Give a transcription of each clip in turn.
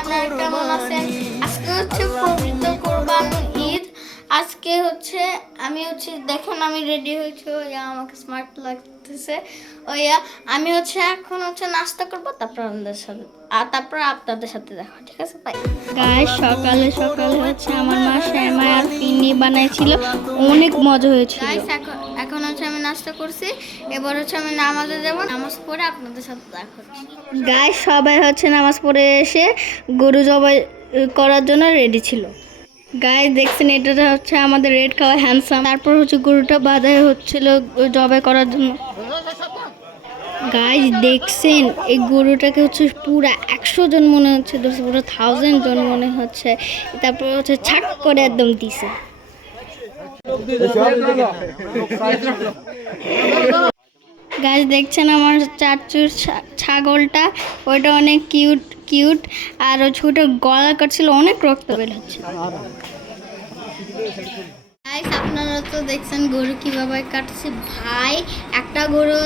আপনারা কেমন আছেন? আজকে হচ্ছে পবিত্র কোরবানি ঈদ। আজকে হচ্ছে আমি দেখেন আমি রেডি হয়েছি, ওইয়া আমাকে স্মার্ট লাগতেছে। ওইয়া আমি এখন নাস্তা করবো, তারপর আপনাদের সাথে দেখা, ঠিক আছে? ভাই গাইস, সকালে সকালে আমার মা সেমাই আর পিন্নি বানাইছিল, অনেক মজা হয়েছিল। গাইস এখন আমি নাস্তা করছি, এবার আমি নামাজে যাব, নামাজ পড়ে আপনাদের সাথে দেখা হচ্ছে। গাইস সবাই নামাজ পড়ে এসে গরু জবাই করার জন্য রেডি ছিল। গাইস দেখছেন, এটা আমাদের রেড কালার হ্যান্ডসাম। তারপর গরুটা বাঁধাই হচ্ছিল জবাই করার জন্য। গাইস দেখছেন, এই গরুটাকে পুরা 100 জন মনে হচ্ছে, পুরো 1000 জন মনে হচ্ছে। তারপর ছাক করে একদম দিছে। গাইস দেখছেন আমার চাচুর ছাগলটা, ওইটা অনেক কিউট কিউট, আর ও ছোট গলা কাটছিল, অনেক রক্ত বের হচ্ছে। গাইস আপনারা তো দেখছেন গরু কিভাবে কাটছে। ভাই একটা গরু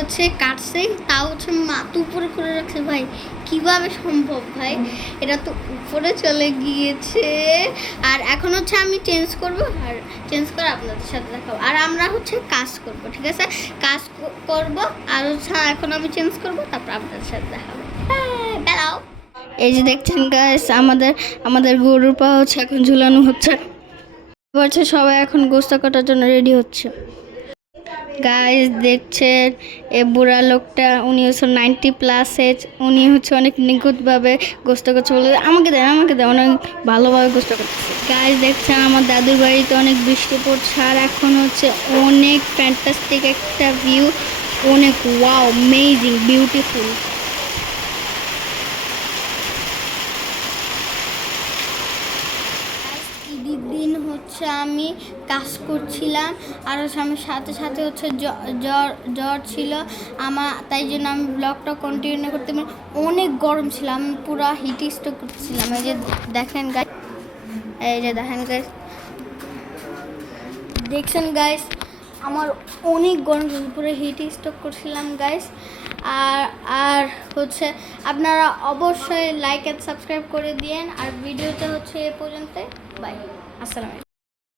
কাটছে, তাও মাথা উপরে করে রাখছে। ভাই কিভাবে সম্ভব? ভাই এটা তো উপরে চলে গিয়েছে। আর এখন আমি চেঞ্জ করব, আর চেঞ্জ করে আপনাদের সাথে দেখাবো। আর আমরা কাজ করব, ঠিক আছে? কাজ করব, আর এখন আমি চেঞ্জ করব, তারপর আপনাদের সাথে দেখাবো। বেলাও এই যে দেখছেন গাইস, আমাদের গরুর পা এখন ঝুলানো হচ্ছে। সবাই এখন গোস্ত কাটার জন্য রেডি হচ্ছে। গাইস দেখছেন, এ বুড়া লোকটা, উনি 90+ এজ। উনি অনেক নিখুঁতভাবে গোস্ত করছে, বলে আমাকে দেন অনেক ভালোভাবে গোস্ত করতেছে। গাইস দেখছেন, আমার দাদুর বাড়িতে অনেক বৃষ্টি পড়ছে, আর এখন অনেক ফ্যান্টাস্টিক একটা ভিউ, অনেক ওয়াও, অ্যামেজিং, বিউটিফুল। ঈদের দিন আমি কাজ করছিলাম, আর আমি সাথে সাথে জ্বর ছিল আমার, তাই জন্য আমি ব্লগটা কন্টিনিউ করতে পারি। অনেক গরম ছিল, আমি পুরো হিট স্ট্রোক করতেছিলাম। এই যে দেখেন গাইস, দেখছেন গাইস, আমার অনেক গরম, পুরো হিট স্ট্রোক করছিলাম গাইস। আর আপনারা অবশ্যই লাইক এন্ড সাবস্ক্রাইব করে দিয়েন। আর ভিডিওটা এ পর্যন্ত। বাই, আসসালামু আলাইকুম।